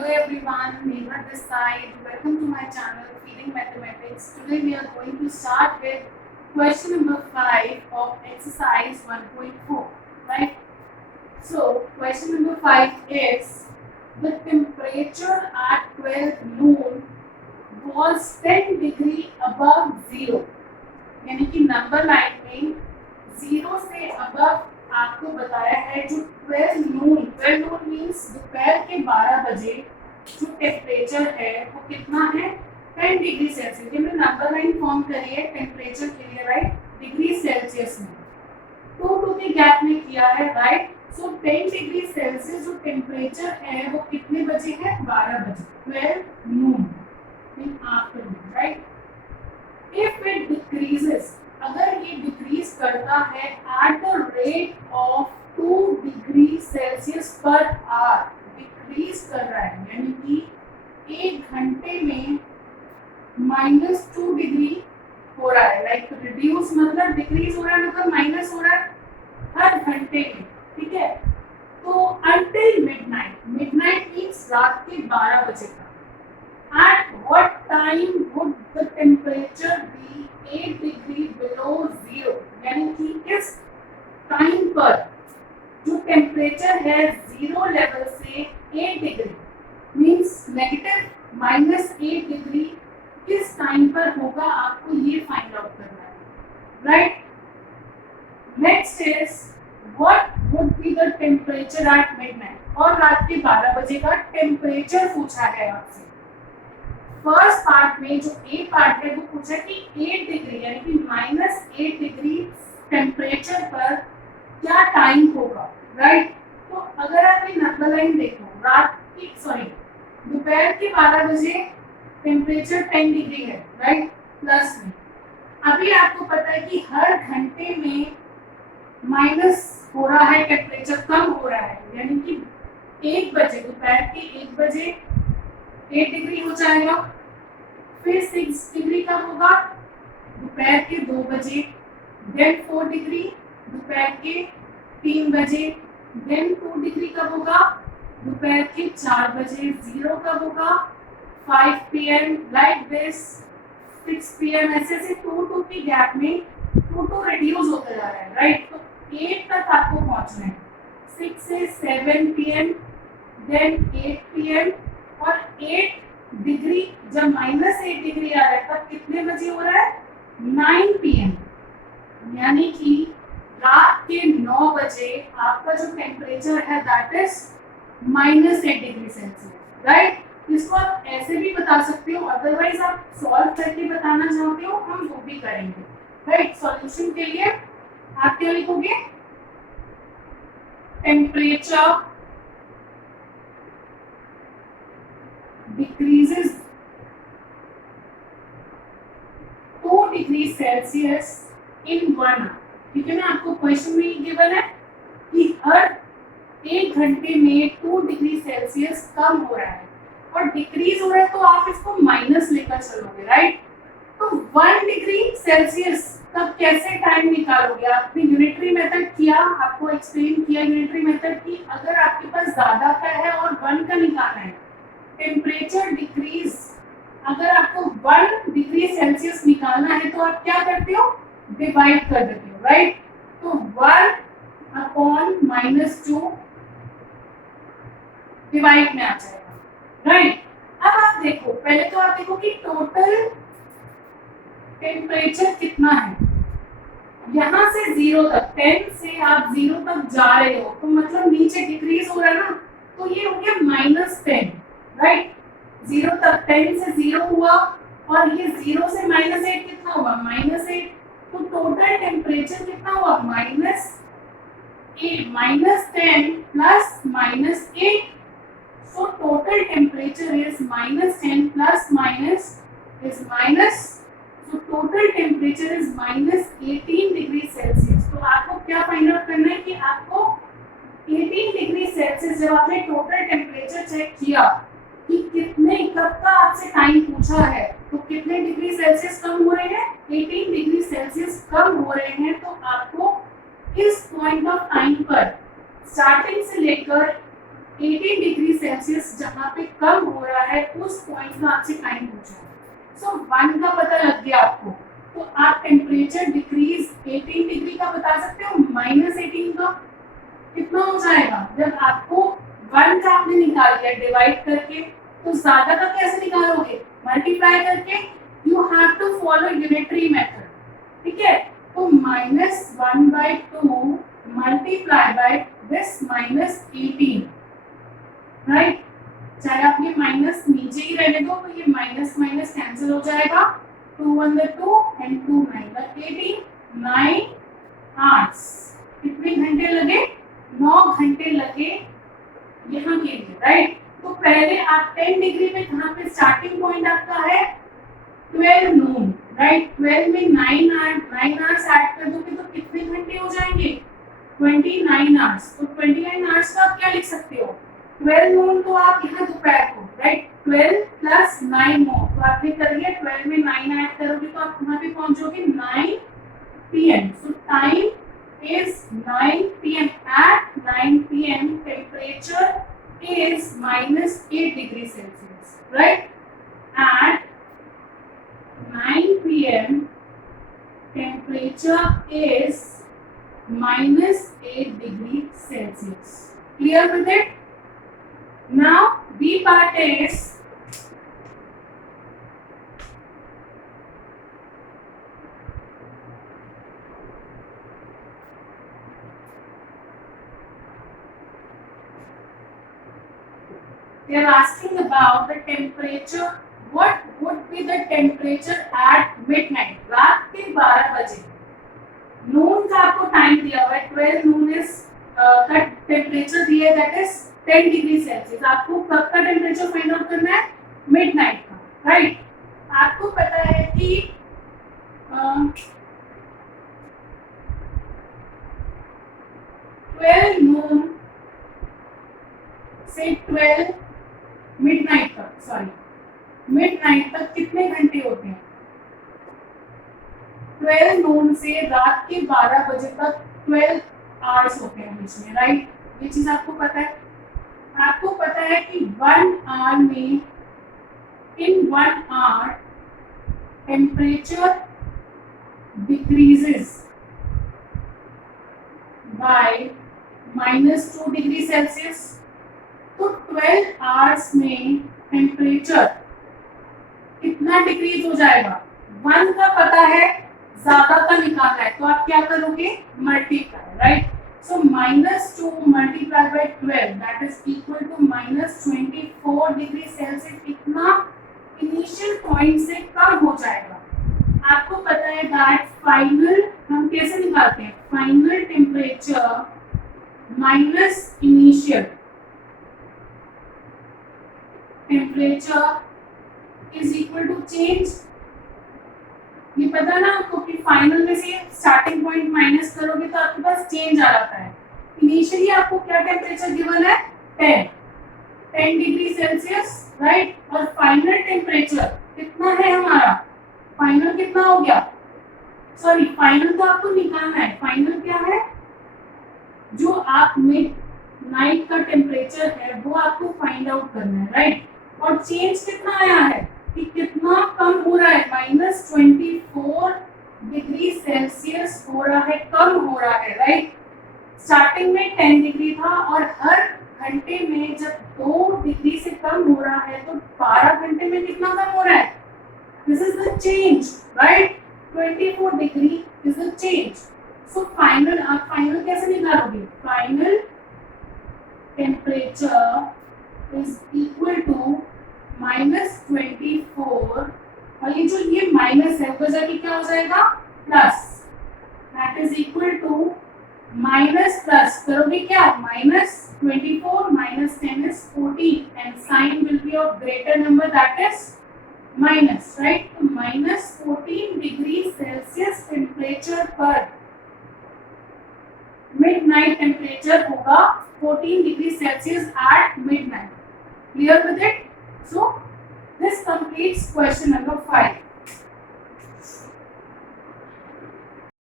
Hello everyone, Neha this side. Welcome to my channel Feeding Mathematics. Today we are going to start with question number 5 of exercise 1.4. Right? So, question number 5 is the temperature at 12 noon was 10 degree above 0. यानी कि number line में 0 से above आपको बताया है जो 12 नून means दोपहर के 12 बजे जो टेम्परेचर है वो कितना है 10 डिग्री सेल्सियस। ये मैंने नंबर लाइन फॉर्म करी है टेम्परेचर के लिए, राइट, डिग्री सेल्सियस में 2 के गैप में किया है, राइट। सो 10 डिग्री सेल्सियस जो टेम्परेचर है वो कितने बजे है 12 बजे, 12 noon in afternoon, right. If it decreases, अगर ये डिक्रीज करता है at the rate of 2 degree Celsius per hour, decrease कर रहा है यानी कि 1 घंटे में -2 डिग्री हो रहा है, लाइक रिड्यूस मतलब डिक्रीज हो रहा है मतलब माइनस हो रहा है हर घंटे में, ठीक है। तो अंटिल मिडनाइट, मिडनाइट मीन्स रात के 12 बजे तक, at what time would the temperature be 8 degree below 0, यानी कि किस टाइम पर जो टेम्परेचर है 0 लेवल से 8 डिग्री मीन्स नेगेटिव -8 डिग्री किस टाइम पर होगा, आपको ये फाइंड आउट करना है, right. Next is what would be the temperature at midnight, और रात के 12 बजे का टेम्परेचर पूछा है आपसे। फर्स्ट पार्ट में जो ए पार्ट है वो पूछा कि 8 डिग्री यानी कि -8 डिग्री टेम्परेचर पर क्या टाइम होगा, राइट। तो अगर आप ये नंबर लाइन देखो, दोपहर के 12 बजे टेम्परेचर 10 डिग्री है, राइट, प्लस में अभी आपको पता है कि हर घंटे में माइनस हो रहा है, टेम्परेचर कम हो रहा है, यानी कि 1 बजे दोपहर के 1 बजे 8 डिग्री हो जाएगा, फिर 6 डिग्री कब होगा दोपहर के 2 बजे, देन 4 डिग्री दोपहर के 3 बजे, देन 2 डिग्री कब होगा दोपहर के 4 बजे, 0 कब होगा 5 PM, लाइक दिस 6 PM, ऐसे ऐसे 2 के गैप में 2 रिड्यूस होता जा रहा है, राइट। तो 8 तक आपको पहुंचना है, 6 से 7 PM, देन 8 PM, और 8 डिग्री जब -8 डिग्री आ रहा है तब कितने बजे हो रहा है 9 PM, यानी कि रात के 9 बजे आपका जो टेम्परेचर है that is -8 degree Celsius, right. इसको आप ऐसे भी बता सकते हो, अदरवाइज आप सॉल्व करके बताना चाहते हो हम वो भी करेंगे, राइट। सॉल्यूशन के लिए आप क्या लिखोगे, temperature decreases 2 degree Celsius in 1 hour, ठीक है ना। आपको क्वेश्चन में गिवन है कि हर 1 घंटे में 2 डिग्री सेल्सियस कम हो रहा है और डिक्रीज हो रहा है, तो आप इसको माइनस लेकर चलोगे, राइट। तो 1 डिग्री सेल्सियस तब कैसे टाइम निकालोगे, आपने यूनिटरी मेथड किया, आपको एक्सप्लेन किया यूनिटरी मेथड की। अगर आपके पास ज्यादा का है और 1 का निकालना है, टेम्परेचर डिक्रीज, अगर आपको 1 डिग्री सेल्सियस निकालना है तो आप क्या करते हो, डिवाइड कर देते हो, राइट। तो 1/-2 डिवाइड में आ जाएगा, राइट। अब आप देखो, पहले तो आप देखो कि टोटल टेम्परेचर कितना है, यहाँ से 0 तक, 10 से आप 0 तक जा रहे हो तो मतलब नीचे डिक्रीज हो रहा है ना, तो ये हो गया -10, राइट। 0 तक 10 से 0 हुआ और ये 0 से -8 कितना हुआ -8, तो टोटल टेम्परेचर कितना हुआ -10 plus -8, so total temperature is -10 plus minus is minus, so total temperature is -18 degree Celsius. तो आपको क्या फाइंड आउट करना है कि आपको 18 डिग्री सेल्सियस, जब आपने टोटल टेम्परेचर चेक किया कि कितने कब का आपसे टाइम पूछा है, तो कितने डिग्री सेल्सियस कम हो रहे हैं 18 डिग्री सेल्सियस कम हो रहे हैं, तो आपको इस पॉइंट ऑफ टाइम पर स्टार्टिंग से लेकर 18 डिग्री सेल्सियस जहाँ पे कम हो रहा है उस पॉइंट का आपसे टाइम पूछा है। सो 1 का पता लग गया आपको, तो आप टेम्परेचर डिक्रीज 18 डिग्री का बता सकते हो, -18 का कितना हो जाएगा। जब आपको 1 का आपने निकाल लिया डिवाइड करके, तो ज्यादा का कैसे निकालोगे, मल्टीप्लाई करके। You have to follow unitary method, ठीक है। तो -1/2 मल्टीप्लाई बाय दिस -18, राइट। चाहे आप ये माइनस नीचे ही रहने दो, तो ये माइनस माइनस कैंसिल हो जाएगा। 2 1 2 एंड 2 9 18, 9 आवर्स। कितने घंटे लगे, 9 घंटे लगे यहाँ के लिए, राइट। तो पहले आप 10 डिग्री में कहाँ पे स्टार्टिंग पॉइंट आपका है 12 नून, राइट। 12 में 9 आवर्स ऐड कर दोगे तो कितने घंटे हो जाएंगे, 29 आवर्स। तो 29 आवर्स का आप क्या लिख सकते हो, 12 नून तो आप यहाँ दोपहर को, राइट। 12 प्लस 9 मोर, तो आपने कर लिया। 12 में 9 ऐड करोगे तो आप कहाँ पे पहुंचोगे, 9 PM। So time is 9 PM. At 9 PM, temperature is -8 degrees Celsius, right? At 9 PM, temperature is -8 degrees Celsius. Clear with it? Now, B part is they are asking about the temperature. What would be the temperature at midnight? रात के 12 बजे। नून का आपको time दिया हुआ है, 12 नून is का temperature दिया है, दैट इज 10 डिग्री सेल्सियस। आपको कब का टेम्परेचर फाइंड आउट करना है, मिडनाइट का, राइट। आपको पता है कि 12 नून से 12 मिडनाइट तक, सॉरी मिडनाइट तक कितने घंटे होते हैं, 12 नून से रात के 12 बजे तक 12 आवर्स होते हैं बीच में, राइट। ये चीज आपको पता है। आपको पता है कि 1 आवर में, in 1 hour temperature decreases by -2 degree Celsius. तो 12 आवर्स में टेम्परेचर कितना डिक्रीज हो जाएगा, 1 का पता है, ज्यादा का निकालना है, तो आप क्या करोगे, multiply, right. So -2 multiply by 12, that is equal to -24 degree Celsius. कितना, इनिशियल पॉइंट से कम हो जाएगा। आपको पता है दैट फाइनल हम कैसे निकालते हैं, final temperature minus initial temperature is equal to change. ये पता ना आपको कि फाइनल में से स्टार्टिंग पॉइंट माइनस करोगे तो आपके पास चेंज आ जाता है। इनिशियली आपको क्या टेम्परेचर गिवन है, 10 डिग्री सेल्सियस, राइट। और फाइनल टेम्परेचर कितना है हमारा, फाइनल कितना हो गया, सॉरी फाइनल तो आपको निकालना है। फाइनल क्या है, जो आप मिड नाइट का टेम्परेचर है वो आपको फाइंड आउट करना है, राइट। और चेंज कितना आया है कि कितना कम हो रहा है, -24 डिग्री सेल्सियस हो रहा है, कम हो रहा है, राइट। स्टार्टिंग में 10 डिग्री था और हर घंटे में जब 2 डिग्री से कम हो रहा है तो 12 घंटे में कितना कम हो रहा है, this is the change, right. 24 degree is the change. So final, आप फाइनल कैसे निकालोगे, final temperature is equal to -24, और ये जो ये माइनस है उधर जाके क्या हो जाएगा, plus, that is equal to minus plus करोगे क्या, -24 -10 is 14 and sign will be of greater number, that is minus, right। तो -14 डिग्री सेल्सियस टेम्परेचर पर midnight temperature होगा 14 degree Celsius at midnight. Clear with it? So this completes question number 5.